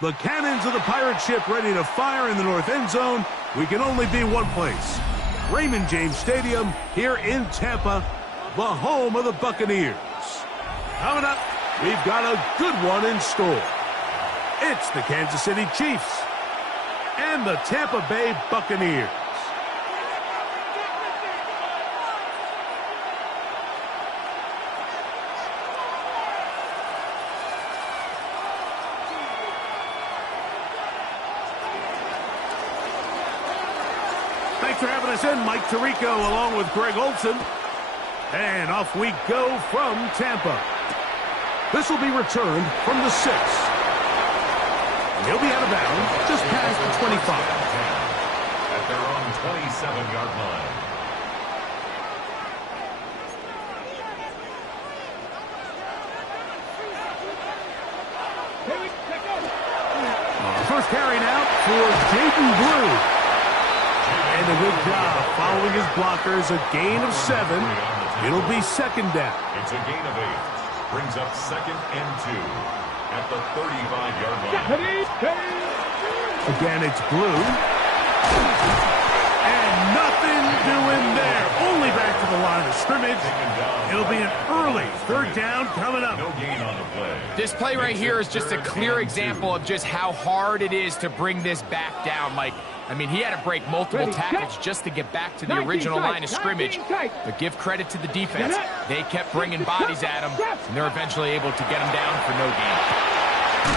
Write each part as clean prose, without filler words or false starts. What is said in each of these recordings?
The cannons of the pirate ship ready to fire in the north end zone. We can only be one place. Raymond James Stadium here in Tampa, the home of the Buccaneers. Coming up, we've got a good one in store. It's the Kansas City Chiefs and the Tampa Bay Buccaneers. Thanks for having us in, Mike Tirico, along with Greg Olson. And off we go from Tampa. This will be returned from the 6. He'll be out of bounds just past the 25. At their own 27-yard line. First carry now for Jaden Blue. And a good job following his blockers, a gain of 7. It'll be second down. It's a gain of 8. Brings up 2nd and 2 at the 35-yard line. Again, it's Blue. And nothing doing there. Only back to the line of scrimmage. It'll be an early 3rd down coming up. No gain on the play. This play right here is just a clear example of just how hard it is to bring this back down, Mike. I mean, he had to break multiple tackles just to get back to the original line of scrimmage. But give credit to the defense. They kept bringing bodies at him, and they're eventually able to get him down for no gain.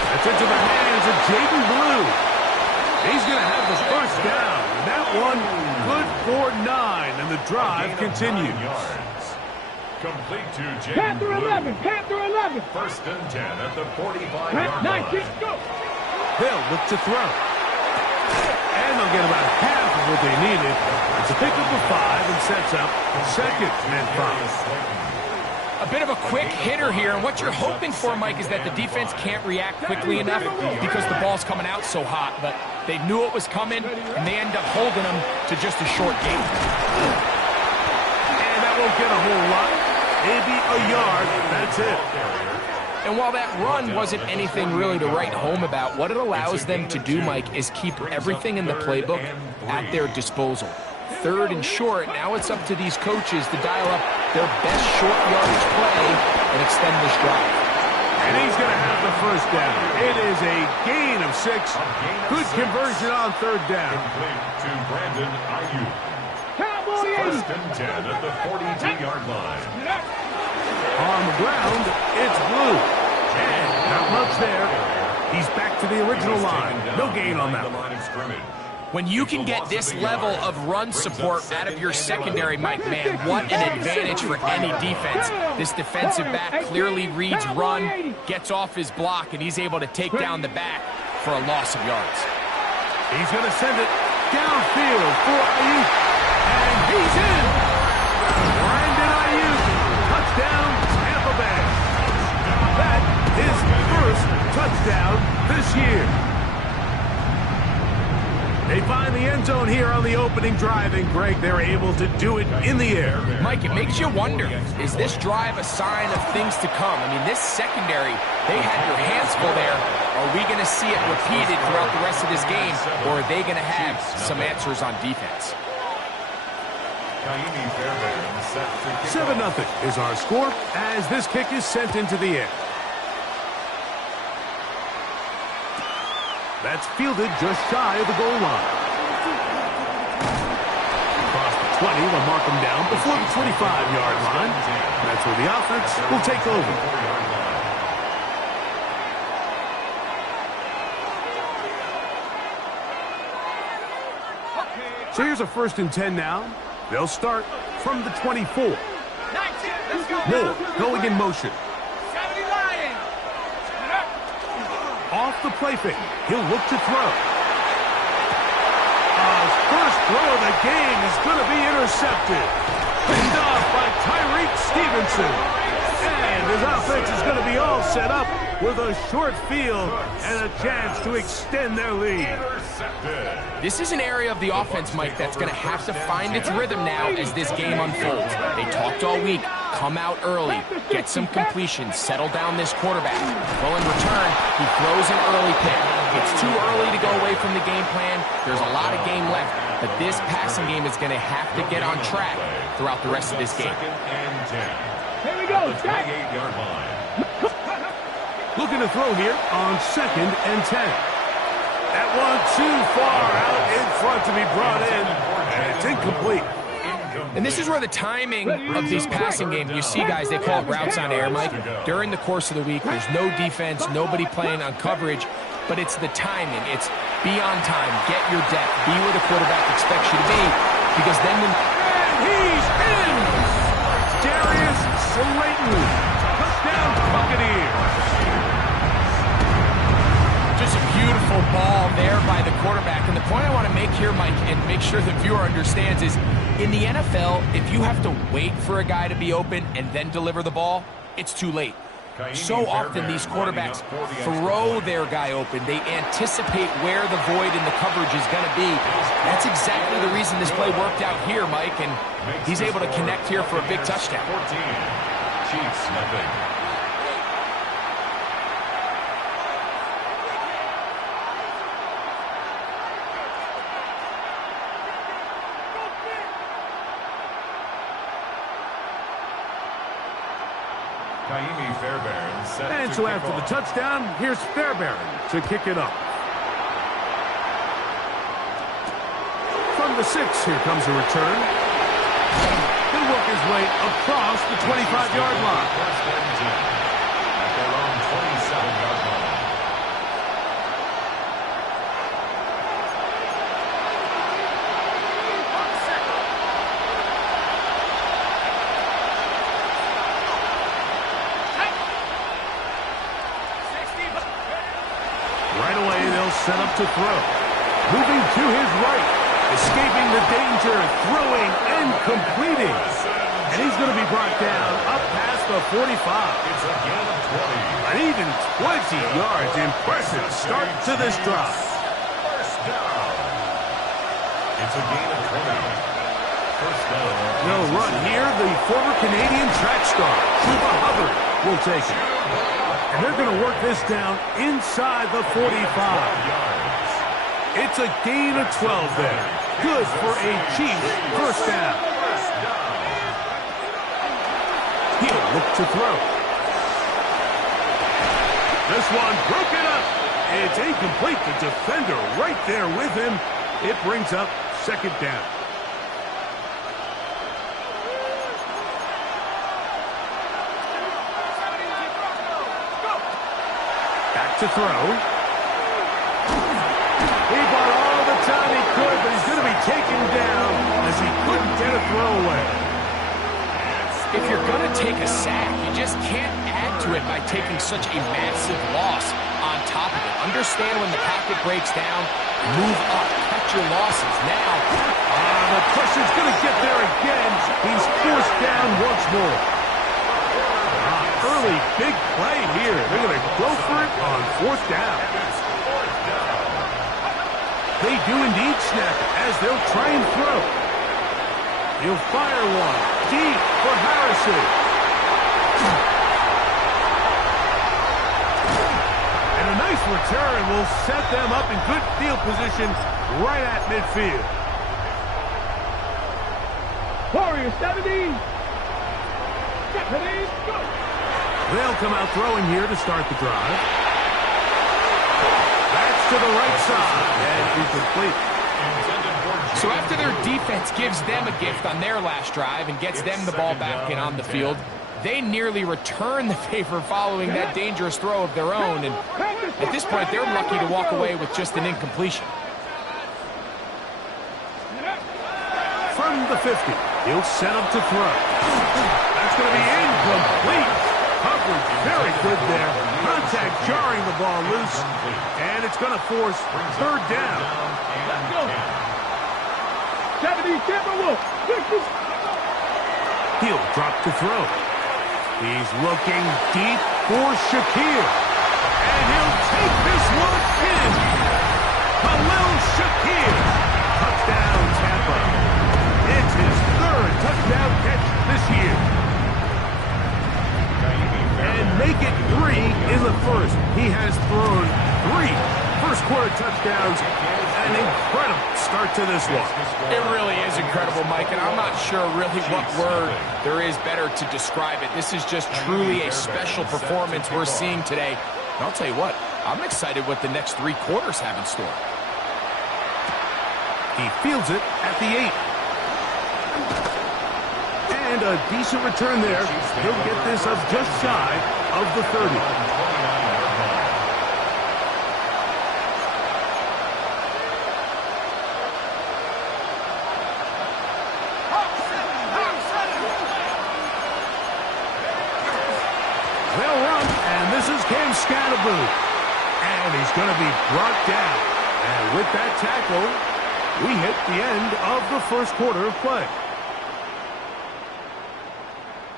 That's into the hands of Jaden Blue. He's going to have the first down. That one good for 9, and the drive continues. Complete to Jaden Blue. Panther 11. 1st and 10 at the 45-yard line. They'll look to throw. And they'll get about half of what they needed. It's a pickup of 5 and sets up 2nd and 5. A bit of a quick hitter here, and what you're hoping for, Mike, is that the defense can't react quickly enough because the ball's coming out so hot. But they knew it was coming, and they end up holding them to just a short gain. And that won't get a whole lot. Maybe a yard. That's it. And while that run wasn't anything really to write home about, what it allows them to do, Mike, is keep everything in the playbook at their disposal. 3rd and short, now it's up to these coaches to dial up their best short yardage play and extend this drive. And he's going to have the first down. It is a gain of 6. Good conversion on 3rd down. Complete to Brandon Ayuk. 1st and 10 at the 42-yard line. On the ground, it's Blue. And not much there. He's back to the original line. No gain on that one. When you can get this level of run support out of your secondary, Mike, man, what an advantage for any defense. This defensive back clearly reads run, gets off his block, and he's able to take down the back for a loss of yards. He's going to send it downfield for Ayuk. And he's in. Brandon Ayuk. Touchdown, Tampa Bay. That is first touchdown this year. They find the end zone here on the opening drive, and Greg, they're able to do it in the air. Mike, it makes you wonder, is this drive a sign of things to come? I mean, this secondary, they had your hands full there. Are we going to see it repeated throughout the rest of this game, or are they going to have some answers on defense? 7-0 is our score as this kick is sent into the air. That's fielded just shy of the goal line. Across the 20, they'll mark him down before the 25-yard line. That's where the offense will take over. So here's a 1st and 10 now. They'll start from the 24. Moore going in motion. off the play fake. He'll look to throw. His first throw of the game is going to be intercepted. Picked off by Tyreek Stevenson. And his offense is going to be all set up with a short field and a chance to extend their lead. This is an area of the offense, Mike, that's going to have to find its rhythm now as this game unfolds. They talked all week. Come out early, get some completions, settle down this quarterback. Well, in return, he throws an early pick. It's too early to go away from the game plan. There's a lot of game left, but this passing game is going to have to get on track throughout the rest of this game. Here we go, Jack. Looking to throw here on 2nd and 10. That one too far out in front to be brought in, and it's incomplete. And this is where the timing of these passing games, you see guys, they call routes on air, Mike. During the course of the week, there's no defense, nobody playing on coverage, but it's the timing. It's be on time, get your depth, be where the quarterback expects you to be, because then when... And he's in! Darius Slayton, touchdown Buccaneers. Just a beautiful ball there by the quarterback. And the point I want to make here, Mike, and make sure the viewer understands is, in the NFL, if you have to wait for a guy to be open and then deliver the ball, it's too late. So often these quarterbacks throw their guy open. They anticipate where the void in the coverage is going to be. That's exactly the reason this play worked out here, Mike, and he's able to connect here for a big touchdown. Chiefs, nothing. And so after the touchdown, here's Fairbairn to kick it up. From the 6, here comes a return. He'll work his way across the 25-yard line. At their own 27-yard line. Right away, they'll set up to throw. Moving to his right. Escaping the danger, throwing and completing. And he's going to be brought down up past the 45. It's a gain of 20. An even 20 yards. Impressive start to this drive. First down. It's a gain of 20. First down. No run here. The former Canadian track star, Chuba Hubbard, will take it. And they're going to work this down inside the 45. It's a gain of 12 there. Good for a Chiefs first down. He'll look to throw. This one broken up. It's incomplete. The defender right there with him. It brings up 2nd down. Back to throw. He bought all the time he could, but he's going to be taken down as he couldn't get a throw away. If you're going to take a sack, you just can't add to it by taking such a massive loss on top of it. Understand when the pocket breaks down, move up, cut your losses. Now, the pressure's going to get there again. He's forced down once more. Early big play here. They're going to go for it on 4th down. They do indeed snap it as they'll try and throw. He'll fire one deep for Harrison. And a nice return will set them up in good field position right at midfield. Warriors 70. Japanese, go. They'll come out throwing here to start the drive. That's to the right side and incomplete. So after their defense gives them a gift on their last drive and gets them the ball back and on the field, they nearly return the favor following that dangerous throw of their own. And at this point, they're lucky to walk away with just an incompletion. From the 50, he'll set up to throw. That's going to be incomplete. Coverage Very good there. Contact jarring the ball loose. And it's going to force third down. Let's go. 70, Timberwolves. He'll drop to throw. He's looking deep for Shakir. And he'll take this one in. Khalil Shakir. Touchdown, Tampa. It's his third touchdown catch this year. And make it 3 in the first. He has thrown 3 first-quarter touchdowns. An incredible start to this one. It really is incredible, Mike, and I'm not sure really what word there is better to describe it. This is just truly a special performance we're seeing today. And I'll tell you what, I'm excited what the next 3 quarters have in store. He fields it at the 8. And a decent return there. He'll get this up just shy of the 30. They'll run, and this is Cam Scatterboo. And he's going to be brought down. And with that tackle, we hit the end of the first quarter of play.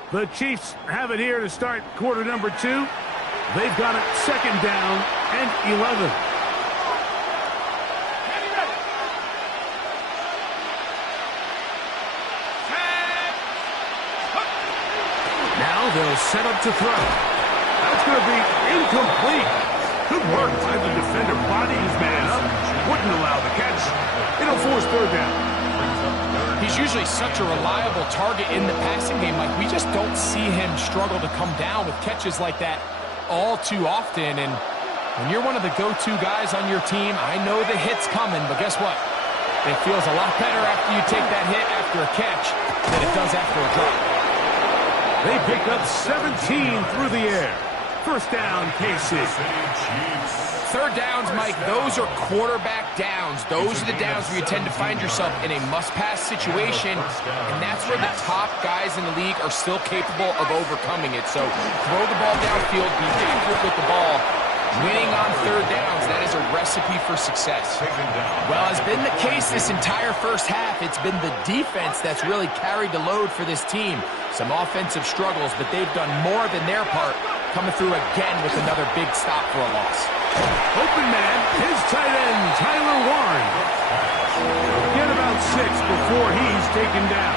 The Chiefs have it here to start quarter number 2. They've got it second down and 11. Now they'll set up to throw. That's going to be incomplete. Good work by the defender. Body his man up. Wouldn't allow the catch. It'll force third down. He's usually such a reliable target in the passing game. Like, we just don't see him struggle to come down with catches like that all too often. And when you're one of the go-to guys on your team, I know the hit's coming, but guess what? It feels a lot better after you take that hit after a catch than it does after a drop. They pick up 17 through the air. First down, KC. Third downs, Mike, those are quarterback downs. Those are the downs where you tend to find yourself in a must-pass situation, and that's where the top guys in the league are still capable of overcoming it. So throw the ball downfield, be accurate with the ball. Winning on third downs, that is a recipe for success. Well, as been the case this entire first half, it's been the defense that's really carried the load for this team. Some offensive struggles, but they've done more than their part, coming through again with another big stop for a loss. Open man, his tight end, Tyler Warren. Get about 6 before he's taken down.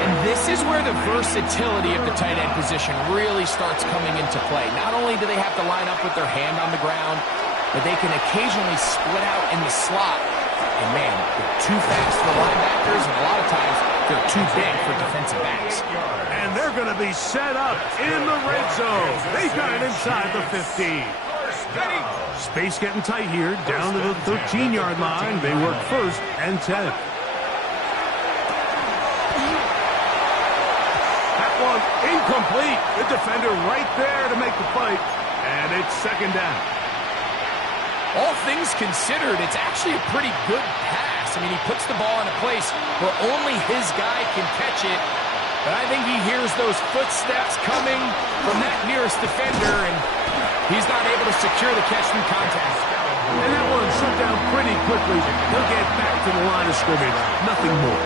And this is where the versatility of the tight end position really starts coming into play. Not only do they have to line up with their hand on the ground, but they can occasionally split out in the slot. And man, they're too fast for linebackers, and a lot of times they're too big for defensive backs. And they're going to be set up in the red zone. They've got it inside the 15. Space getting tight here, down to the 13-yard line. They work first and 10. That one incomplete. The defender right there to make the fight. And it's second down. All things considered, it's actually a pretty good pass. I mean, he puts the ball in a place where only his guy can catch it. But I think he hears those footsteps coming from that nearest defender, and he's not able to secure the catch through contact. And that one shut down pretty quickly. They'll get back to the line of scrimmage. Nothing more.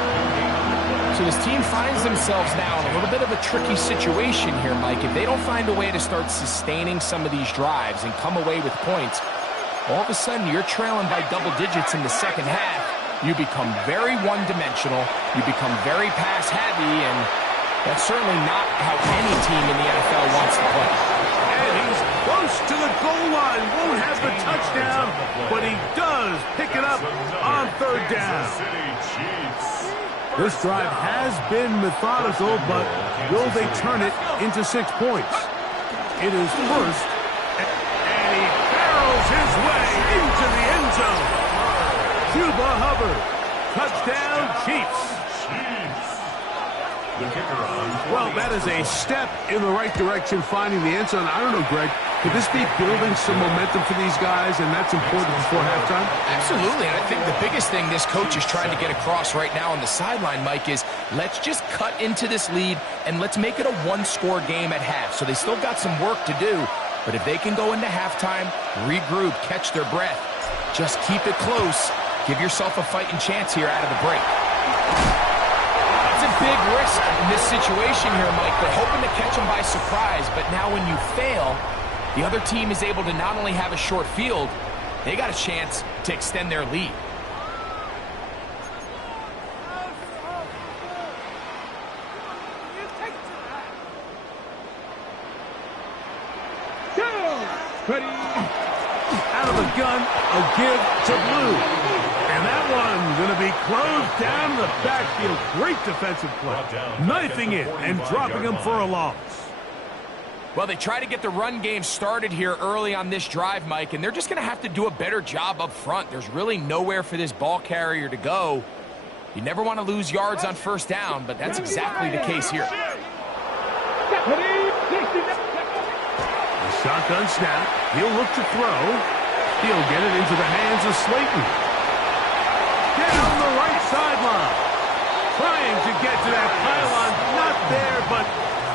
So this team finds themselves now in a little bit of a tricky situation here, Mike. If they don't find a way to start sustaining some of these drives and come away with points, all of a sudden you're trailing by double digits in the second half. You become very one-dimensional. You become very pass-heavy, and that's certainly not how any team in the NFL wants to play. And he's close to the goal line. Won't have the touchdown, but he does pick it up on third down. This drive has been methodical, but will they turn it into 6 points? It is first, and he barrels his way into the end zone. Chuba Hubbard, touchdown Chiefs. Well, that is a step in the right direction, finding the end zone. I don't know, Greg, Could this be building some momentum for these guys, and that's important before halftime? Absolutely, and I think the biggest thing this coach is trying to get across right now on the sideline, Mike, is let's just cut into this lead and let's make it a one-score game at half. So they still got some work to do, but if they can go into halftime, regroup, catch their breath, just keep it close, give yourself a fighting chance here out of the break. It's a big risk in this situation here, Mike. They're hoping to catch them by surprise, but now when you fail, the other team is able to not only have a short field, they got a chance to extend their lead. Ready. Out of the gun, a give to Blue. And that one going to be closed down in the backfield. Great defensive play. Knifing it and dropping him for a loss. Well, they try to get the run game started here early on this drive, Mike, and they're just going to have to do a better job up front. There's really nowhere for this ball carrier to go. You never want to lose yards on first down, but that's exactly the case here. The shotgun snap. He'll look to throw. He'll get it into the hands of Slayton. Down the right sideline. Trying to get to that pylon. Not there, but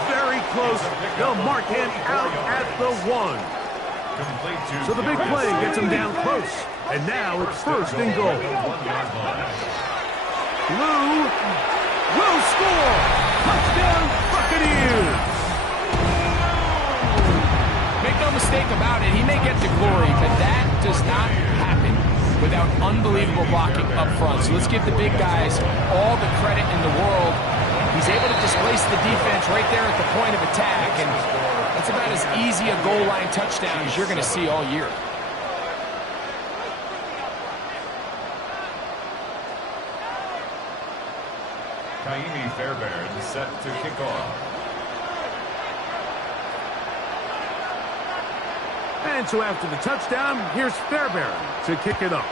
very close. They'll mark him out at the 1. So the big play gets him down close. And now it's first and goal. Blue will score. Touchdown Buccaneers. Make no mistake about it, he may get the glory, but that does not happen without unbelievable blocking up front. So let's give the big guys all the credit in the world. He's able to displace the defense right there at the point of attack, and that's about as easy a goal line touchdown as you're going to see all year. Kaimi Fairbairn set to kick off. And so after the touchdown, here's Fairbairn to kick it up.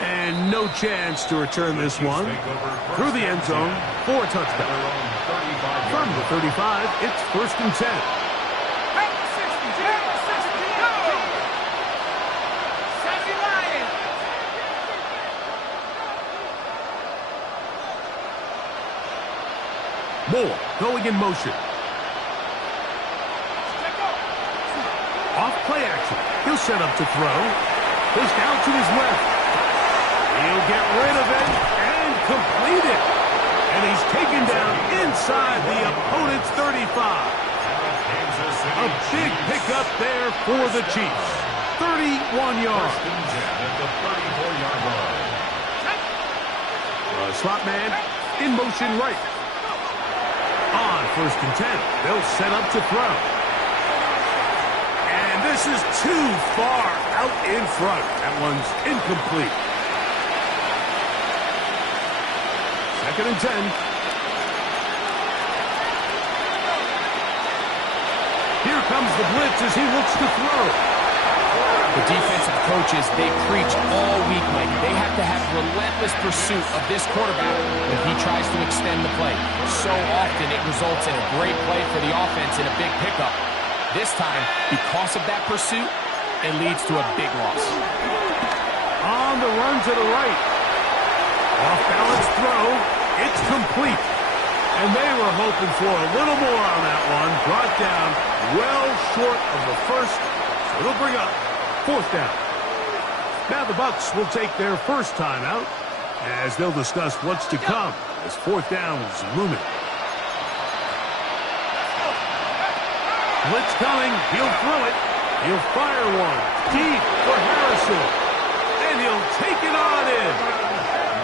And no chance to return this one. Through the end zone for a touchdown. From the 35, it's first and 10. Moore going in motion. Off play action. He'll set up to throw. Pushed out to his left. He'll get rid of it and complete it. And he's taken down inside the opponent's 35. A big pickup there for the Chiefs. 31 yards. Slot man in motion right. On first and 10, they'll set up to throw. And this is too far out in front. That one's incomplete. Second and 10. Here comes the blitz as he looks to throw. The defensive coaches, they preach all week, Mike. They have to have relentless pursuit of this quarterback when he tries to extend the play. So often it results in a great play for the offense and a big pickup. This time, because of that pursuit, it leads to a big loss. On the run to the right. Off balance throw. It's complete. And they were hoping for a little more on that one. Brought down well short of the first. So they'll bring up fourth down. Now the Bucs will take their first timeout as they'll discuss what's to come as fourth down is looming. Blitz coming. He'll throw it. He'll fire one. Deep for Harrison. And he'll take it on in.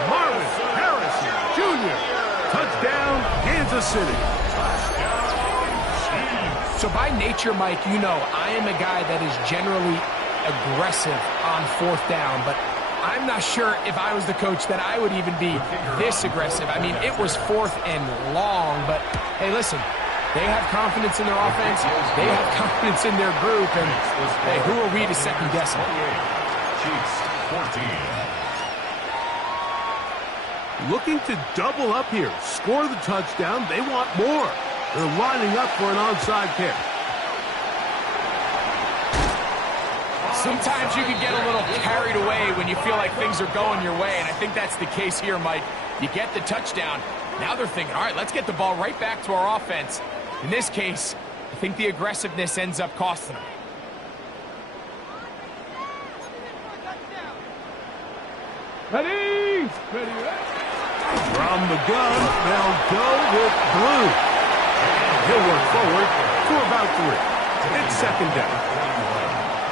Marvin Harrison Jr. Touchdown, Kansas City. So by nature, Mike, you know I am a guy that is generally aggressive on fourth down, but I'm not sure if I was the coach that I would even be this aggressive. I mean, it was fourth and long, but hey, listen, they have confidence in their offense, they have confidence in their group, and hey, who are we to second guess them? Chiefs 14. Looking to double up here, score the touchdown. They want more. They're lining up for an onside kick. Sometimes you can get a little carried away when you feel like things are going your way, and I think that's the case here, Mike. You get the touchdown. Now they're thinking, all right, let's get the ball right back to our offense. In this case, I think the aggressiveness ends up costing them. Ready? From the gun, they'll go with Blue. He'll work forward for about 3. It's second down.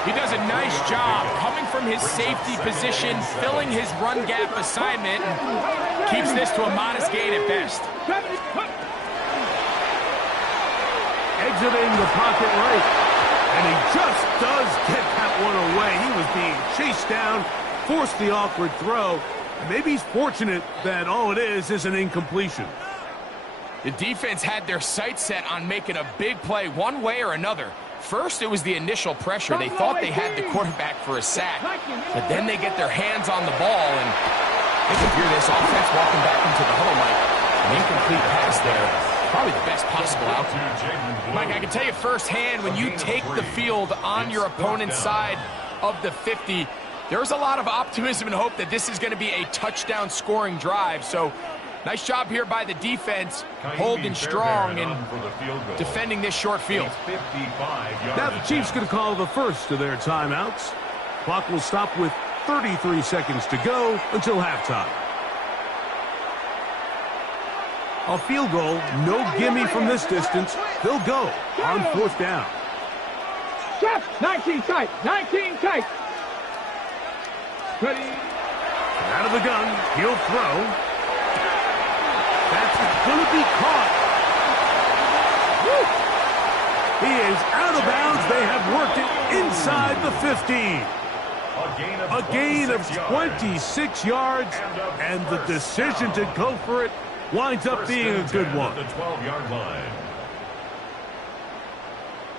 He does a nice job coming from his safety position, filling his run gap assignment, and keeps this to a modest gain at best. Exiting the pocket right. And he just does get that one away. He was being chased down, forced the awkward throw. Maybe he's fortunate that all it is an incompletion. The defense had their sights set on making a big play one way or another. First, it was the initial pressure. They thought they had the quarterback for a sack, but then they get their hands on the ball, and you can hear this offense walking back into the huddle, Mike. An incomplete pass there. Probably the best possible outcome. Mike, I can tell you firsthand, when you take the field on your opponent's side of the 50, there's a lot of optimism and hope that this is going to be a touchdown scoring drive. So nice job here by the defense, holding strong and defending this short field. Now the Chiefs going to call the first of their timeouts. Clock will stop with 33 seconds to go until halftime. A field goal, no gimme from this distance. They'll go on 4th down. 19 tight, 19 tight. Ready? Out of the gun, he'll throw. That's going to be caught. Woo. He is out of bounds. They have worked it inside the 15. A gain of 26 yards, and the decision to go for it winds up being a good one.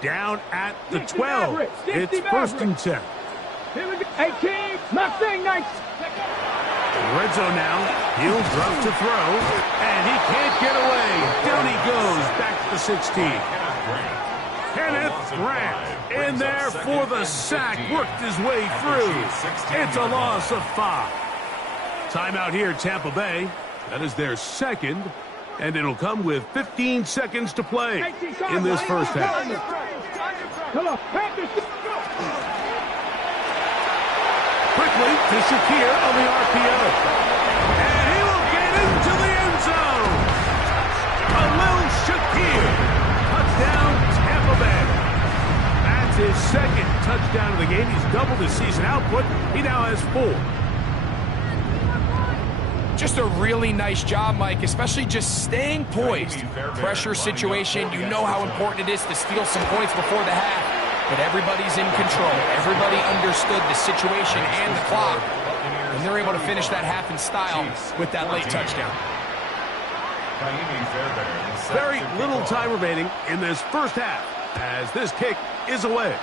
Down at the 12. It's 1st and 10. 18, Mustang Knights. Red zone now. He'll drop to throw, and he can't get away. Down he goes, back to the 16. Kenneth Grant in there for the sack, worked his way through. It's a loss of 5. Timeout here, Tampa Bay. That is their second, and it'll come with 15 seconds to play in this first half. Quickly to Shakir on the RPO. And he will get into the end zone. A little Shakir. Touchdown, Tampa Bay. That's his second touchdown of the game. He's doubled his season output. He now has 4. Just a really nice job, Mike, especially just staying poised. Pressure situation, you know how important it is to steal some points before the half. But everybody's in control. Everybody understood the situation and the clock. And they're able to finish that half in style with that late touchdown. Very little time remaining in this first half as this kick is away.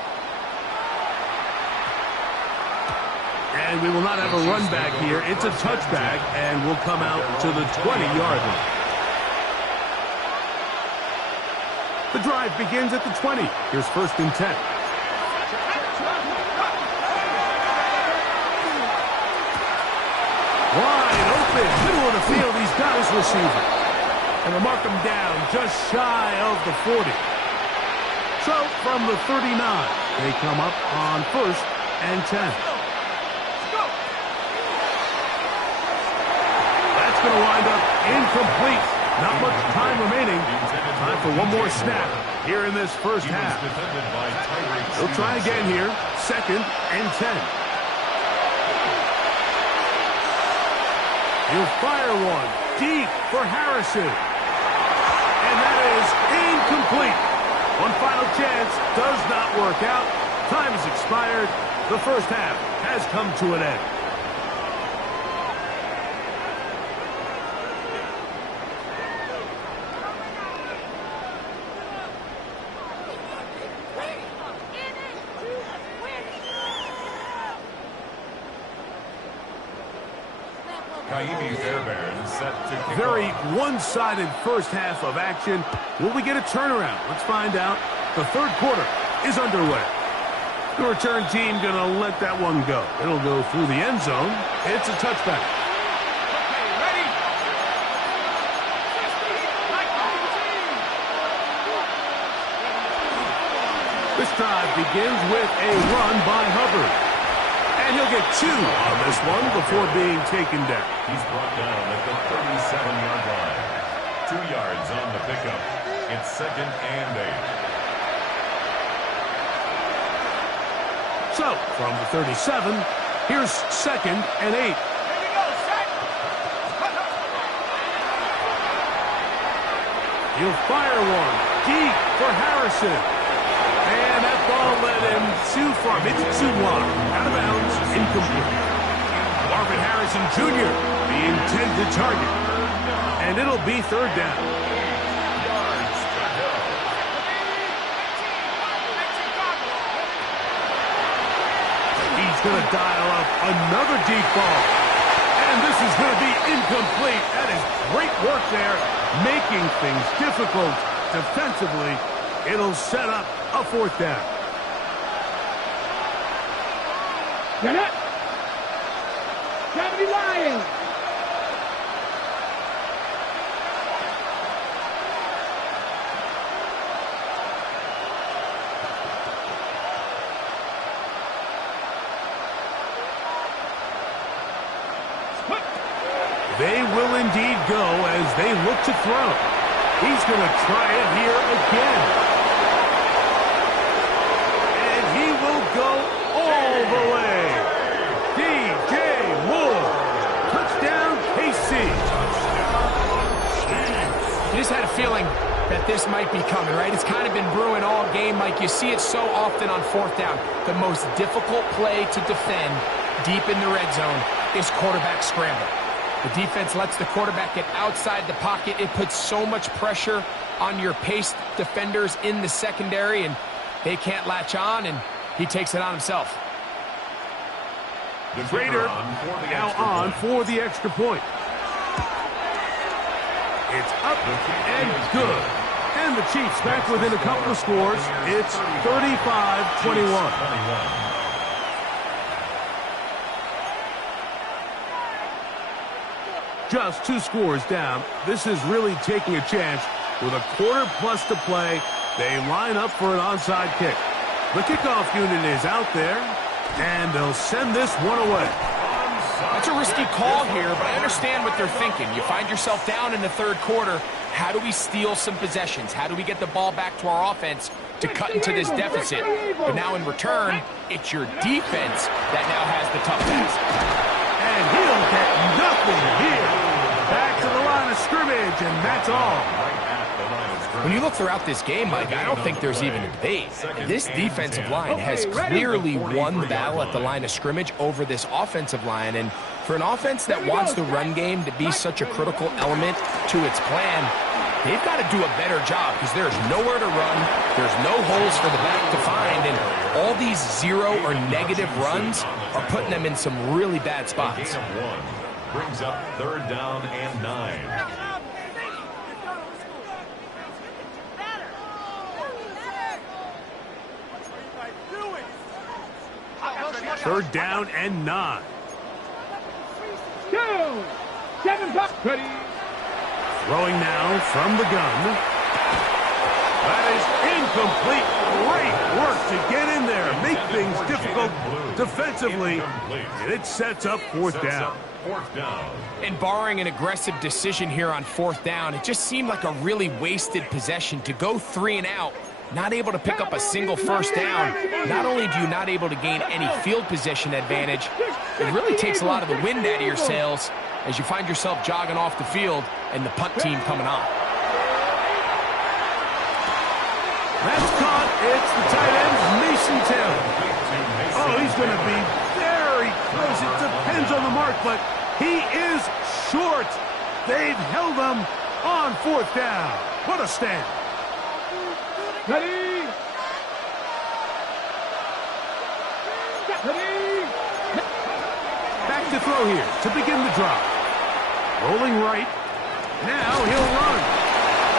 And we will not have a run back here. It's a touchback, and we'll come out to the 20-yard line. The drive begins at the 20. Here's 1st and 10. Wide open, middle of the field. He's got his receiver. And they'll mark him down just shy of the 40. So from the 39, they come up on 1st and 10. That's going to wind up incomplete. Not much time remaining. Time for one more snap here in this first half. They'll try again here. 2nd and 10. He'll fire one deep for Harrison. And that is incomplete. One final chance does not work out. Time has expired. The first half has come to an end. Miami Fairbairn set to kick Very off. one-sided first half of action. Will we get a turnaround? Let's find out. The third quarter is underway. The return team going to let that one go. It'll go through the end zone. It's a touchback. This drive begins with a run by Hubbard. And he'll get 2 on this one before being taken down. He's brought down at the 37-yard line. 2 yards on the pickup. It's 2nd and 8. So, from the 37, here's 2nd and 8. He'll fire one deep for Harrison. And that ball led him too far. Maybe too wide. Out of bounds. Incomplete. Marvin Harrison Jr. the intended target. And it'll be 3rd down. He's going to dial up another deep ball. And this is going to be incomplete. That is great work there, making things difficult defensively. It'll set up a 4th down. Get up. Gravity Lions. They will indeed go as they look to throw. He's going to try it here again. And he will go all the way. DJ Moore. Touchdown, KC. You just had a feeling that this might be coming, right? It's kind of been brewing all game, Mike. You see it so often on 4th down. The most difficult play to defend deep in the red zone is quarterback scramble. The defense lets the quarterback get outside the pocket. It puts so much pressure on your paced defenders in the secondary, and they can't latch on, and he takes it on himself. The Trader now on for the extra point. It's up and good. And the Chiefs back within a couple of scores. It's 35-21. Just 2 scores down. This is really taking a chance. With a quarter plus to play, they line up for an onside kick. The kickoff unit is out there, and they'll send this one away. That's a risky call here, but I understand what they're thinking. You find yourself down in the 3rd quarter. How do we steal some possessions? How do we get the ball back to our offense to cut into this deficit? But now in return, it's your defense that now has the tough task. And he'll get nothing here. Back to the line of scrimmage, and that's all. When you look throughout this game, Mike, I don't think there's even a debate. This defensive line has clearly won the battle at the line of scrimmage over this offensive line. And for an offense that wants the run game to be such a critical element to its plan, they've got to do a better job because there's nowhere to run. There's no holes for the back to find. And all these 0 or negative runs are putting them in some really bad spots. Brings up 3rd down and 9. Third down and 9. 2. 7 plus. Ready. Throwing now from the gun. That is incomplete. Great work to get in there. Make things difficult defensively. And it sets up 4th down. 4th down. And barring an aggressive decision here on 4th down, it just seemed like a really wasted possession to go 3 and out. Not able to pick up a single first down. Not only do you not able to gain any field position advantage, it really takes a lot of the wind out of your sails as you find yourself jogging off the field and the punt team coming on. That's caught. It's the tight end, Mason Taylor. Oh, he's going to be very close. It depends on the mark, but he is short. They've held him on 4th down. What a stand. Ready. Ready. Back to throw here to begin the drive. Rolling right. Now he'll run.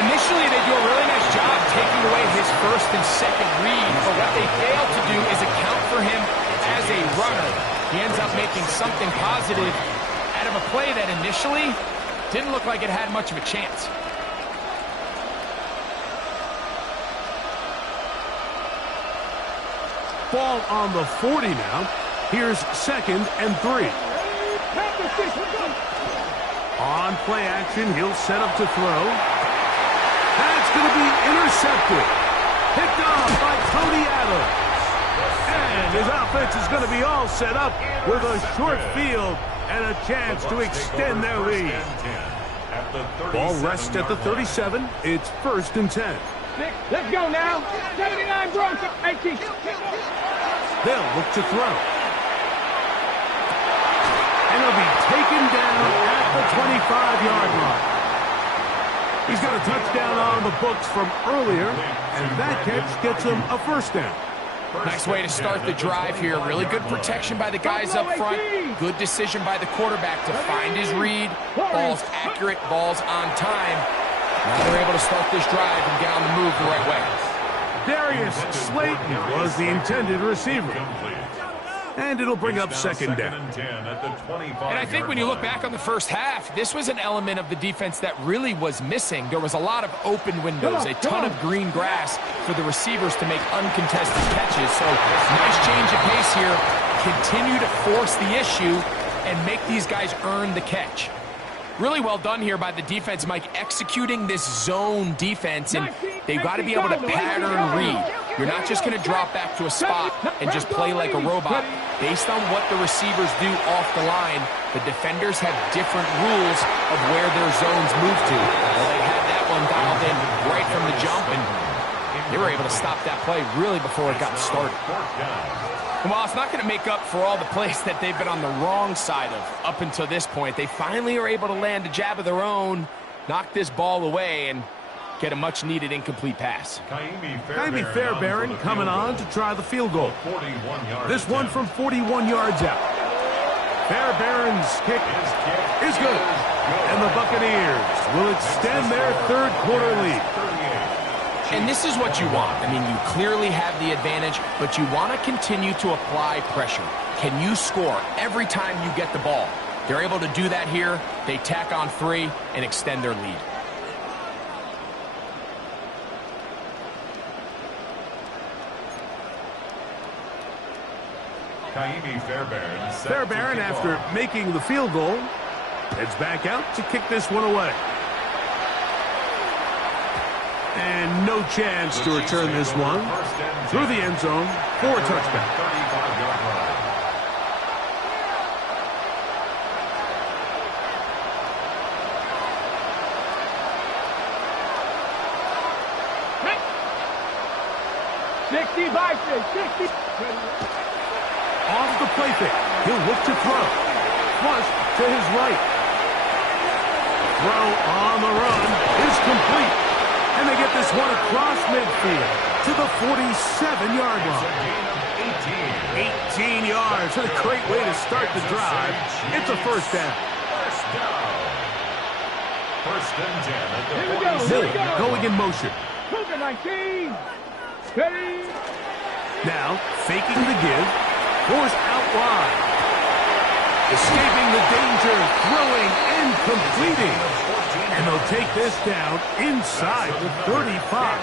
Initially, they do a really nice job taking away his first and second read, but what they fail to do is account for him as a runner. He ends up making something positive out of a play that initially didn't look like it had much of a chance. Ball on the 40 now. Here's 2nd and 3. On play action, he'll set up to throw. That's going to be intercepted. Picked off by Tony Adams. And his offense is going to be all set up with a short field and a chance to extend their lead. Ball rests at the 37. It's 1st and 10. Let's go now. 79 Broncos. 18. They'll look to throw. And he'll be taken down at the 25-yard line. He's got a touchdown on the books from earlier, and that catch gets him a 1st down. Nice way to start the drive here. Really good protection by the guys up front. Good decision by the quarterback to find his read. Ball's accurate, ball's on time. Now they're able to start this drive and get on the move the right way. Darius Slayton was the intended receiver. And it'll bring up 2nd down. And I think when you look back on the first half, this was an element of the defense that really was missing. There was a lot of open windows, a ton of green grass for the receivers to make uncontested catches. So nice change of pace here. Continue to force the issue and make these guys earn the catch. Really well done here by the defense, Mike, executing this zone defense, and they've got to be able to pattern read. You're not just going to drop back to a spot and just play like a robot. Based on what the receivers do off the line, the defenders have different rules of where their zones move to. Well, they had that one dialed in right from the jump, and they were able to stop that play really before it got started. And while it's not going to make up for all the plays that they've been on the wrong side of up until this point, they finally are able to land a jab of their own, knock this ball away, and get a much-needed incomplete pass. Ka'imi Fairbairn coming on to try the field goal. This one from 41 yards out. Fairbairn's kick is good. And the Buccaneers will extend their 3rd quarter lead. And this is what you want. I mean, you clearly have the advantage, but you want to continue to apply pressure. Can you score every time you get the ball? They're able to do that here. They tack on 3 and extend their lead. Ka'imi Fairbairn. Fairbairn, after making the field goal, heads back out to kick this one away. And no chance to return this one through the end zone for a touchdown. 35-yard line. Off the play fake. He'll look to throw. Flush to his right. Throw on the run is complete. And they get this one across midfield to the 47-yard line. 18 yards. What a great way to start the drive. It's a 1st down. First and 10 at the 47. Miller going in motion. 19. Ready. Now faking the give. Forced out wide. Escaping the danger. Throwing and completing. And they'll take this down inside the 35.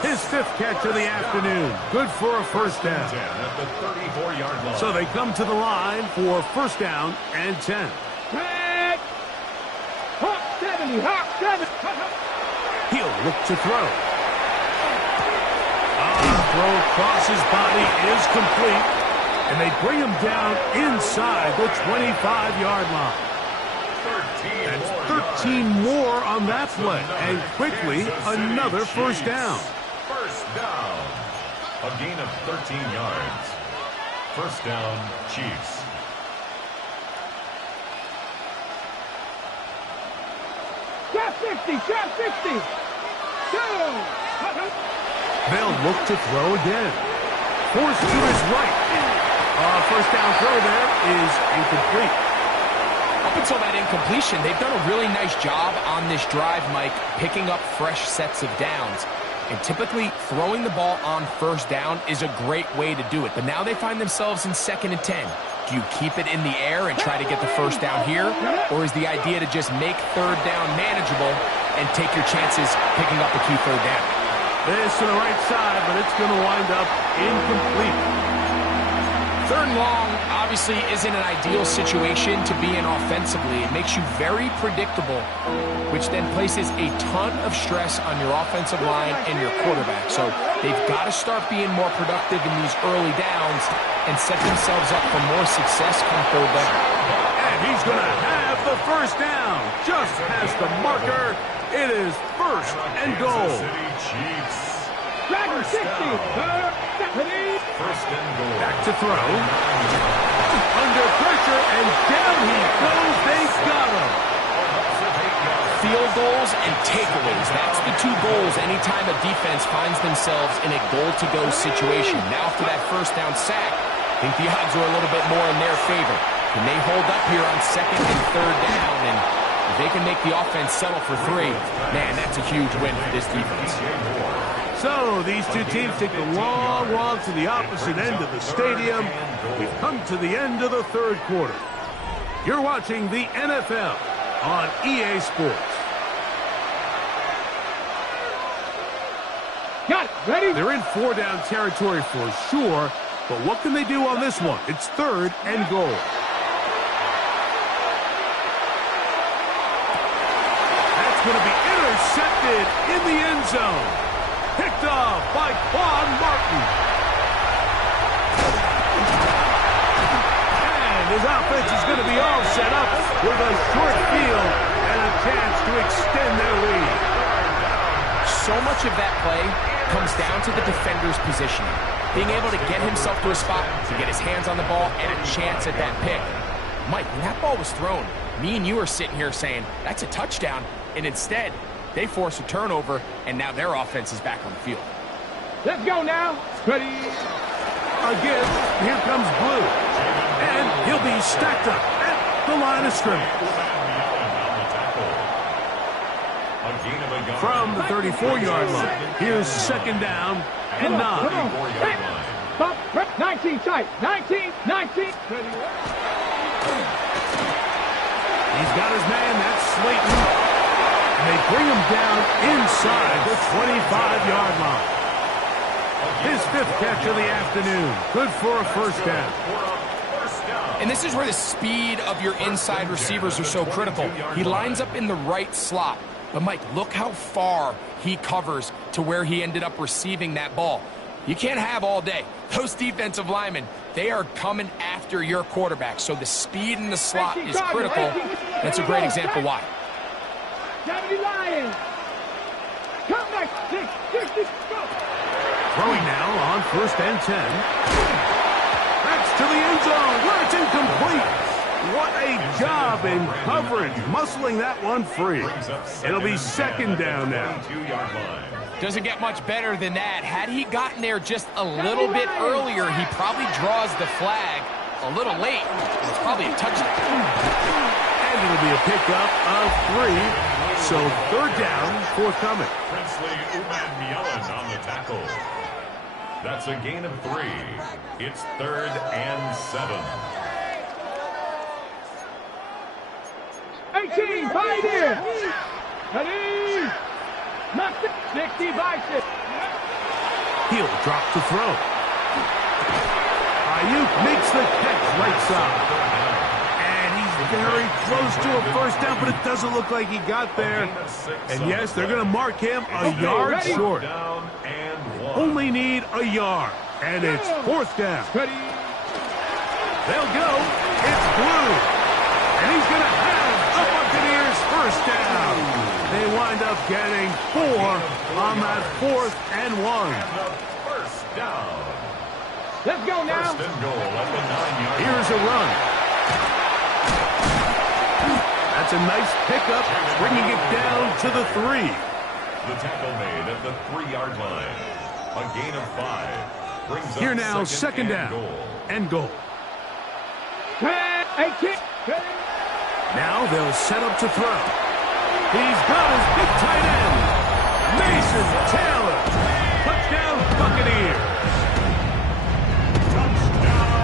His 5th catch of the afternoon. Good for a 1st down. At the 34-yard line. So they come to the line for 1st down and 10. Hawk 70. Hawk 70. He'll look to throw. Throw across his body is complete. And they bring him down inside the 25-yard line. That's 13 more on that play. And quickly, another 1st down. 1st down. A gain of 13 yards. 1st down, Chiefs. Shot 60. Shot 60. They'll look to throw again. Forced to his right. 1st down throw there is incomplete. Up until that incompletion, they've done a really nice job on this drive, Mike, picking up fresh sets of downs. And typically, throwing the ball on first down is a great way to do it. But now they find themselves in 2nd and 10. Do you keep it in the air and try to get the first down here? Or is the idea to just make 3rd down manageable and take your chances picking up the key 3rd down? This to the right side, but it's going to wind up incomplete. 3rd and long obviously isn't an ideal situation to be in offensively. It makes you very predictable, which then places a ton of stress on your offensive line and your quarterback. So they've got to start being more productive in these early downs and set themselves up for more success come 3rd down. And he's going to have the first down. Just past the marker. It is 1st and goal. City Chiefs. Dragon 60. 1st and goal. Back to throw. Under pressure, and down he goes. They've got him. Field goals and takeaways. That's the 2 goals anytime a defense finds themselves in a goal-to-go situation. Now for that 1st down sack, I think the odds are a little bit more in their favor. Can they hold up here on 2nd and 3rd down? And if they can make the offense settle for 3, man, that's a huge win for this defense. So these 2 teams take the long walk to the opposite end of the stadium. We've come to the end of the 3rd quarter. You're watching the NFL on EA Sports. Got it. Ready? They're in 4-down territory for sure, but what can they do on this one? It's 3rd and goal. That's going to be intercepted in the end zone. Picked off by Quan Martin. And his offense is going to be all set up with a short field and a chance to extend their lead. So much of that play comes down to the defender's positioning. Being able to get himself to a spot, to get his hands on the ball, and a chance at that pick. Mike, when that ball was thrown, me and you are sitting here saying, that's a touchdown, and instead, they force a turnover, and now their offense is back on the field. Let's go now. Ready? Again, here comes Blue. And he'll be stacked up at the line of scrimmage. From the 34-yard line, here's 2nd down and 9. Come on. 19 tight. 19. Ready? He's got his man, that's Slayton. And they bring him down inside the 25-yard line. His 5th catch of the afternoon. Good for a 1st down. And this is where the speed of your inside receivers are so critical. He lines up in the right slot. But, Mike, look how far he covers to where he ended up receiving that ball. You can't have all day. Those defensive linemen, they are coming after your quarterback. So the speed in the slot is critical. That's a great example why. 70 Lions. Come back. 60. Go. Throwing now on 1st and 10. That's to the end zone where it's incomplete. What a job in coverage, muscling that one free. It'll be 2nd down now. Doesn't get much better than that. Had he gotten there just a little bit earlier, he probably draws the flag a little late. It's probably a touchdown. And it'll be a pickup of 3. So 3rd down, forthcoming. Princely Umanmielen on the tackle. That's a gain of 3. It's 3rd and 7. 18, Pioneer. Ready? Knock it. 60, Bison. He'll drop to throw. Ayuk makes the catch right side. And he's very close to a 1st down, but it doesn't look like he got there. And yes, they're going to mark him a yard short. Only need a yard. And it's 4th down. Ready? They'll go. It's Blue. And he's going to have the Buccaneers 1st down. They wind up getting 4 on that 4th and 1. 1st down. Let's go now. 1st and goal at the 9-yard line. Here's a run. That's a nice pickup, bringing it down to the 3. The tackle made at the 3-yard line. A gain of 5. Brings Here up now, 2nd down and goal. 18. Now they'll set up to throw. He's got his big tight end, Mason Taylor. Touchdown, Buccaneers.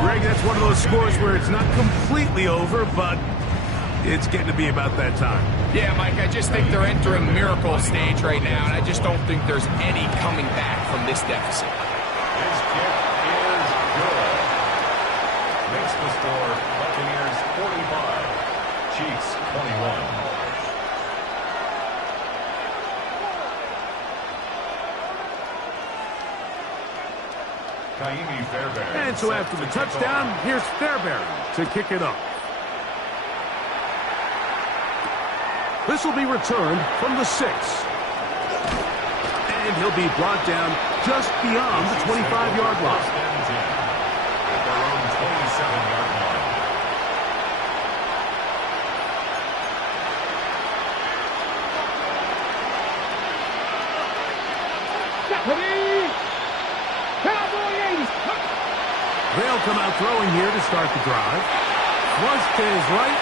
Greg, that's one of those scores where it's not completely over, but it's getting to be about that time. Yeah, Mike, I just think they're entering miracle stage right now, and I just don't think there's any coming back from this deficit. His kick is good. Makes the score Buccaneers 45, Chiefs 21. And so after the touchdown, here's Fairbairn to kick it up. This will be returned from the 6. And he'll be brought down just beyond the 25-yard line. At their own 27-yard line. They'll come out throwing here to start the drive. Flush to his right.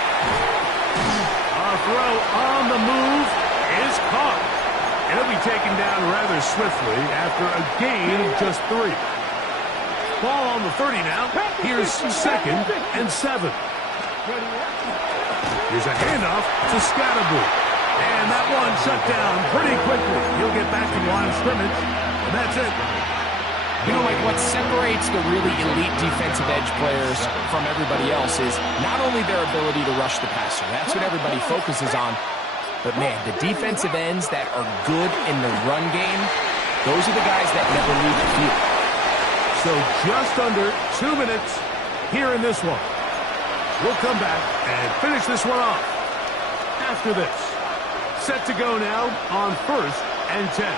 A throw on the move is caught. He'll be taken down rather swiftly after a gain of just 3. Ball on the 30 now. Here's 2nd and 7. Here's a handoff to Scatterboot. And that one shut down pretty quickly. He'll get back to the line of scrimmage, and that's it. You know, like, what separates the really elite defensive edge players from everybody else is not only their ability to rush the passer. That's what everybody focuses on. But, man, the defensive ends that are good in the run game, those are the guys that never leave the field. So just under 2 minutes here in this one. We'll come back and finish this one off after this. Set to go now on 1st and 10.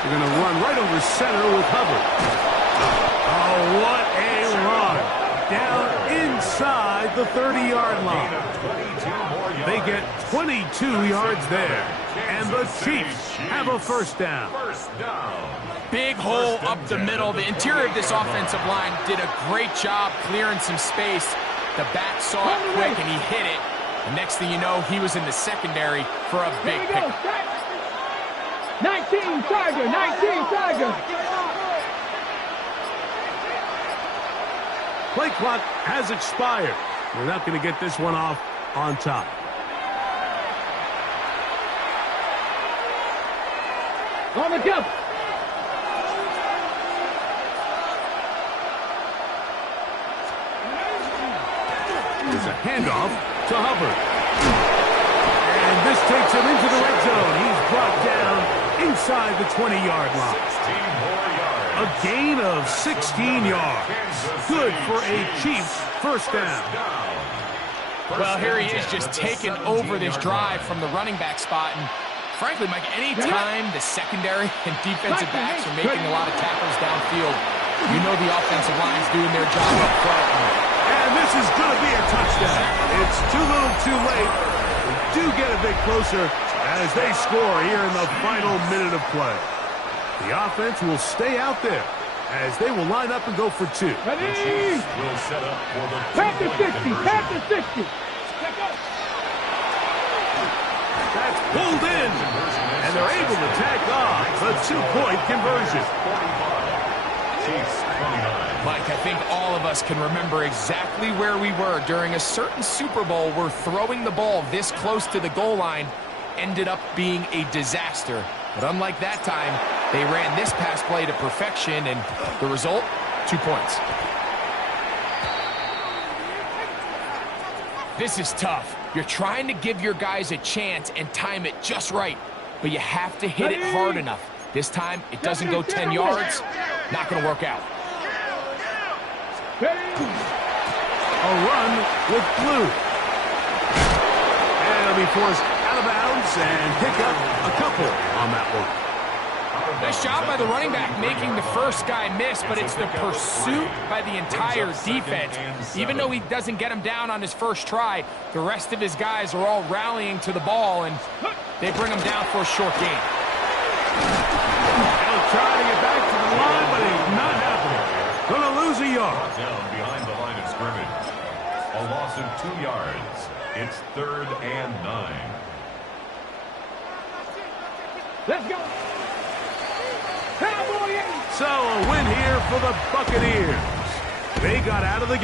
They're going to run right over center with Hubbard. Oh, what a run. Down inside the 30-yard line. They get 22 yards there. And the Chiefs have a first down. Big hole up the middle. The interior of this offensive line did a great job clearing some space. The back saw it quick, and he hit it. The next thing you know, he was in the secondary for a big pick. 19 Tiger, 19 Tiger. Play clock has expired. We're not going to get this one off on top. On the jump. There's a handoff to Hubbard. And this takes him into the red zone. He's brought down inside the 20-yard line. A gain of 16 yards. Good for a Chiefs first down. Well, here he is just taking over this drive from the running back spot. And frankly, Mike, any time the secondary and defensive backs are making a lot of tackles downfield, you know the offensive line's doing their job up front. And this is going to be a touchdown. It's too little too late. We do get a bit closer as they score here in the final minute of play. The offense will stay out there as they will line up and go for 2. Ready? The Chiefs will set up for the Panther 60, Panther 60. That's pulled in, and they're able to tack on the 2-point conversion. 45, Chiefs 29. Mike, I think all of us can remember exactly where we were during a certain Super Bowl where throwing the ball this close to the goal line ended up being a disaster. But unlike that time, they ran this pass play to perfection, and the result, 2 points. This is tough. You're trying to give your guys a chance and time it just right, but you have to hit it hard enough. This time, it doesn't go 10 yards. Not going to work out. A run with Blue. And it'll be forced out of bounds and pick up a couple on that one. Nice job by the running back making the first guy miss, but it's the pursuit by the entire defense. Even though he doesn't get him down on his first try, the rest of his guys are all rallying to the ball, and they bring him down for a short gain. He'll try to get back to the line, but it's not happening. Gonna lose a yard. Down behind the line. A loss of 2 yards. It's 3rd and 9. Let's go. Cowboy. So a win here for the Buccaneers. They got out of the